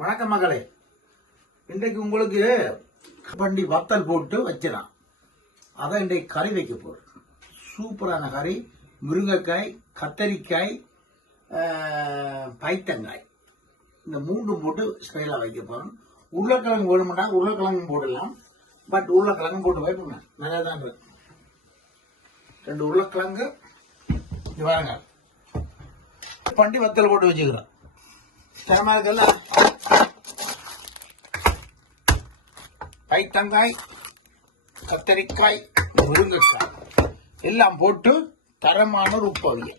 வணக்கம் மகளே. இன்றைக்கு உங்களுக்கு பண்டி வத்தல் போட்டு வச்சிடலாம். அதான் இன்றைக்கு கறி வைக்க போறோம். சூப்பரான கறி. முருங்கைக்காய், கத்தரிக்காய், பைத்தங்காய், இந்த மூன்றும் போட்டு ஸ்டைலா வைக்க போறோம். உருளைக்கிழங்கு வேணும்னா உருளைக்கிழங்கு போடலாம். பட் உருளைக்கிழங்கு போட்டு வைப்போங்க, நல்லா தான் இருக்கு. 2 உருளைக்கிழங்கு வாங்க பண்டி வத்தல் போட்டு வச்சுக்கிறோம். திறமா இருக்குல்ல. பைத்தங்காய், கத்தரிக்காய், முருங்கைக்காய் எல்லாம் போட்டு தரமான ஒரு உப்பவியல்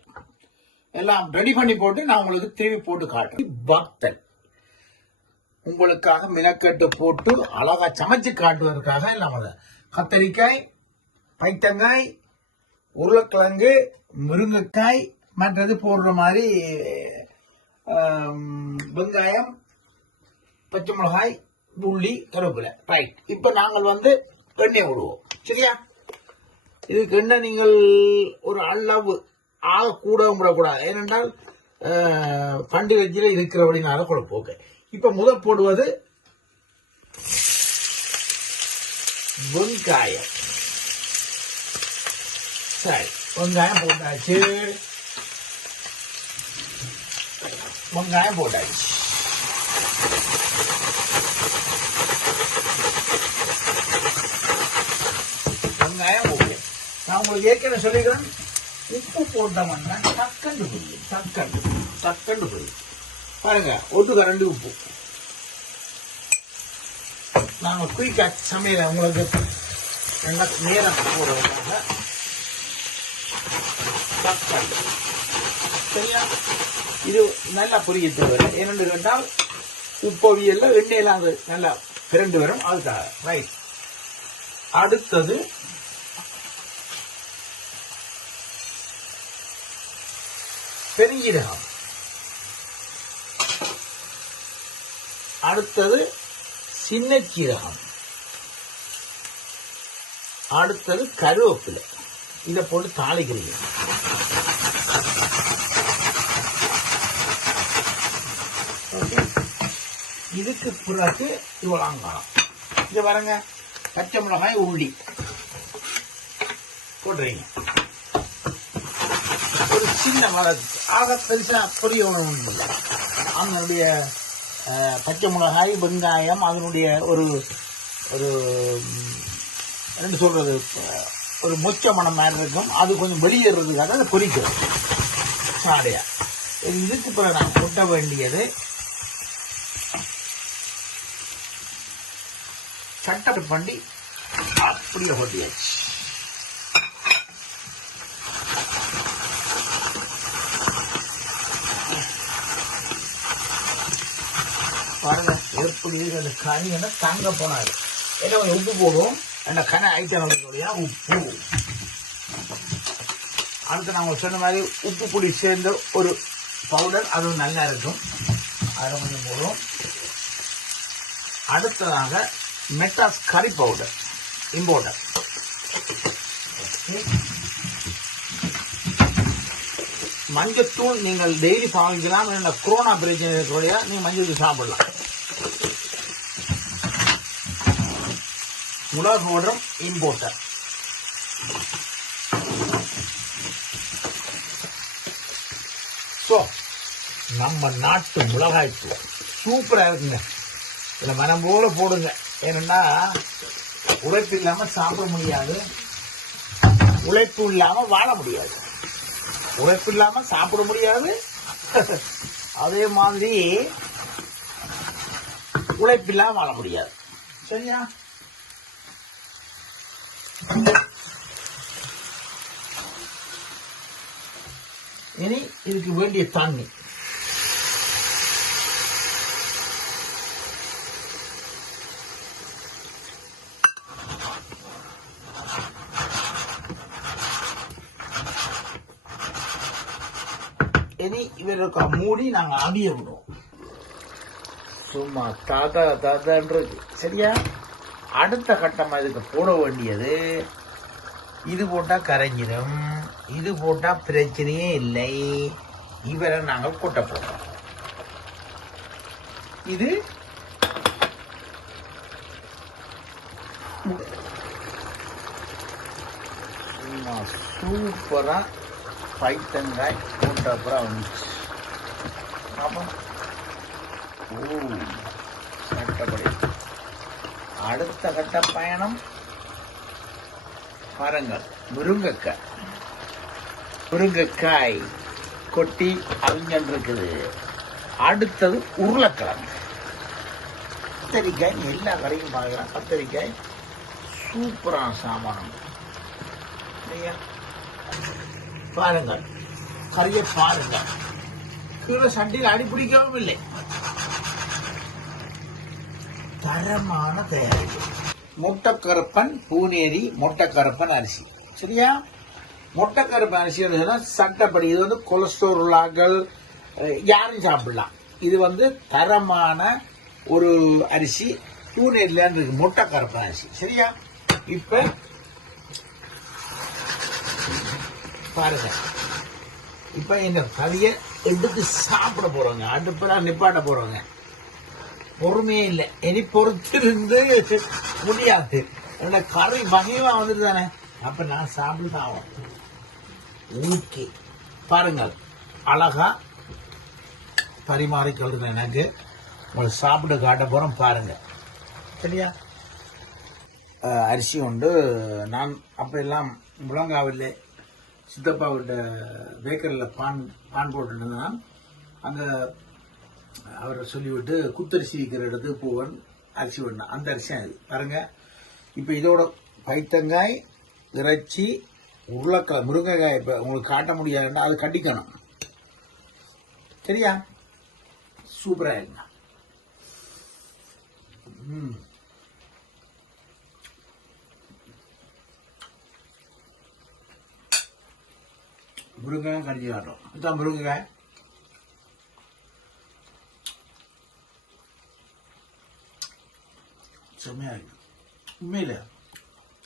எல்லாம் ரெடி பண்ணி போட்டு நான் உங்களுக்கு தேவி போட்டு காட்டுறேன். வத்தல் உங்களுக்காக மினக்கட்டு போட்டு அழகா சமைச்சு காட்டுவதற்காக எல்லாம் கத்தரிக்காய், பைத்தங்காய், உருளைக்கிழங்கு, முருங்கைக்காய், மற்றது போடுற மாதிரி வெங்காயம், பச்சை மிளகாய், உள்ளி, கருவேப்பிலை. ரைட். இப்ப நாங்கள் எண்ணெய் விடுவோம். சரியா? இதுக்கு எண்ணெய் நீங்கள் ஒரு அளவு ஆக கூட விடக்கூடாது. ஏனென்றால் பண்டிகையில் இருக்கிறபடினால கூட போக்க. இப்ப முதல் போடுவது வெங்காயம். சரி, வெங்காயம் போட்டாச்சு. வெங்காயம் போட்டாச்சு. வெங்காயம் ஓகே. நான் உங்களுக்கு ஏற்கனவே சொல்லிக்கிறேன், உப்பு போட்டோம்னா தக்கண்டு புரியும். தக்கண்டு புரியும். பாருங்க, 1 கரண்டி உப்பு. நாங்கள் குயிக்கா சமையல உங்களுக்கு நேரம் போடுறதுக்காக தக்காளி. சரியா? இது நல்லா பொரியத்து வரும். ஏனென்று கேட்டால் உப்பவியல்ல எண்ணெயெல்லாம் அது நல்லா பிறண்டு வரும். அதுக்காக. ரைட். அடுத்தது பெருஞ்சீரகம். அடுத்தது சின்ன சீரகம். அடுத்தது கருவேப்பிலை. இதை போட்டு தாளிக்கிறீங்க. இதுக்கு பிறகு இவ்வளவு இங்க பாருங்க, பச்சை மிளகாய், உள்ளி போடுறீங்க. ஒரு சின்ன மிளகு ஆக பெருசா பொரிய உணவு இல்லை. அதனுடைய பச்சை மிளகாய், வெங்காயம், அதனுடைய ஒரு ஒரு என்ன சொல்றது, ஒரு மொச்ச மனம் மாதிரி இருக்கும். அது கொஞ்சம் வெளியேறதுக்காக அதை பொரிக்கிறோம் சாடையா. இதுக்கு பிறகு நான் கொட்ட வேண்டியது சட்டை பண்ணி அப்படியே கொட்டியாச்சு. பாருங்க எப்படி அந்த கனி தங்க போனாரு. என்ன கொஞ்சம் உப்பு போடுவோம். அந்த கனை ஐட்டம் உப்பு. அடுத்து நாங்கள் சொன்ன மாதிரி உப்பு பொடி சேர்ந்த ஒரு பவுடர், அது நல்லா இருக்கும். அதில் கொஞ்சம் போடுவோம். அடுத்ததாக மெட்டாஸ் கறி பவுடர் இம்போர்ட்டர். மஞ்சத்தூள் நீங்கள் டெய்லி பாவிக்கலாம். என்ன கொரோனா பிரச்சனை இருக்கிறோடைய நீங்க மஞ்சள் சாப்பிடலாம். மிளகு பவுடரும் இம்போர்ட்டர். ஸோ நம்ம நாட்டு மிளகாய் தூள் சூப்பரா இருக்குங்க. இதுல மனம் போல போடுங்க. ஏன்னா உழைப்பு இல்லாம சாப்பிட முடியாது, உழைப்பு இல்லாம வாழ முடியாது, உழைப்பு இல்லாம சாப்பிட முடியாது. அதே மாதிரி உழைப்பு இல்லாம வாழ முடியாது. சரியா? இனி இதுக்கு வேண்டிய தண்ணி. இனி இவருக்கு மூடி நாங்க அவிய விடுவோம். சும்மா தாத்தான்றது. சரியா? அடுத்த கட்டமா இதுக்கு போட வேண்டியது, இது போட்டா கரைஞ்சிடும், இது போட்டா பிரச்சனையே இல்லை. இவரை நாங்கள் கொட்ட போறோம். இது சூப்பரா பைத்தங்காய் போட்ட அப்புறம் வந்துச்சு. கட்டப்படி அடுத்த கட்ட பயணம் பாருங்கள். முருங்கைக்காய் கொட்டி அவிஞ்சிருக்குது. அடுத்தது உருளைக்கிழங்கு. கத்தரிக்காய் எல்லா கடையும் பார்க்கலாம். கத்தரிக்காய் சூப்பரான சாமானம். பாருங்கள், கறியை பாருங்கள். கீழே சண்டியில் அடி பிடிக்கவும் இல்லை. தரமான தயாரிப்பு. மொட்டைக்கருப்பன் பூனேரி மொட்டைக்கருப்பன் அரிசி. சரியா? மொட்டைக்கருப்பன் அரிசி சட்டப்படி இது வந்து கொலஸ்ட்ரால் உள்ளாக்கள் யாரும் சாப்பிடலாம். இது வந்து தரமான ஒரு அரிசி. பூனேரில இருக்கு மொட்டைக்கருப்பன் அரிசி. சரியா? இப்ப பாருங்க, இப்ப இந்த கறியை எடுத்து சாப்பிட போறோங்க. அடுப்புல நிப்பாட்ட போறோங்க. பொறுமையே இல்லை. இனி பொறுத்திருந்து முடியாது. கறி மகிமா வந்துட்டு தானே. அப்ப நான் சாப்பிட்டு ஆகும். ஊக்கி பாருங்கள், அழகா பரிமாறிக்கொள்றேன். எனக்கு உங்களை சாப்பிட்டு காட்ட போறோம். பாருங்க. சரியா? அரிசி உண்டு. நான் அப்பெல்லாம் முழங்காவில்லை சித்தப்பா விட்ட பேக்கரியில் பான் போட்டுருந்தான். அங்கே அவரை சொல்லிவிட்டு குத்தரிசி விற்கிற இடத்துக்கு போவன் அரிசி விடணும். அந்த அரிசி அது பாருங்க. இப்போ இதோட பைத்தங்காய், இறைச்சி, உருளைக்கிழங்கு, முருங்கைக்காய் இப்போ உங்களுக்கு காட்ட முடியாதுன்னா அது கட்டிக்கணும். சரியா? சூப்பராக இருக்குங்க. முருங்கைக்காய் கடிச்சு காட்டும். இதுதான் முருங்கைக்காய். செம்மையா இருக்கு உண்மையில.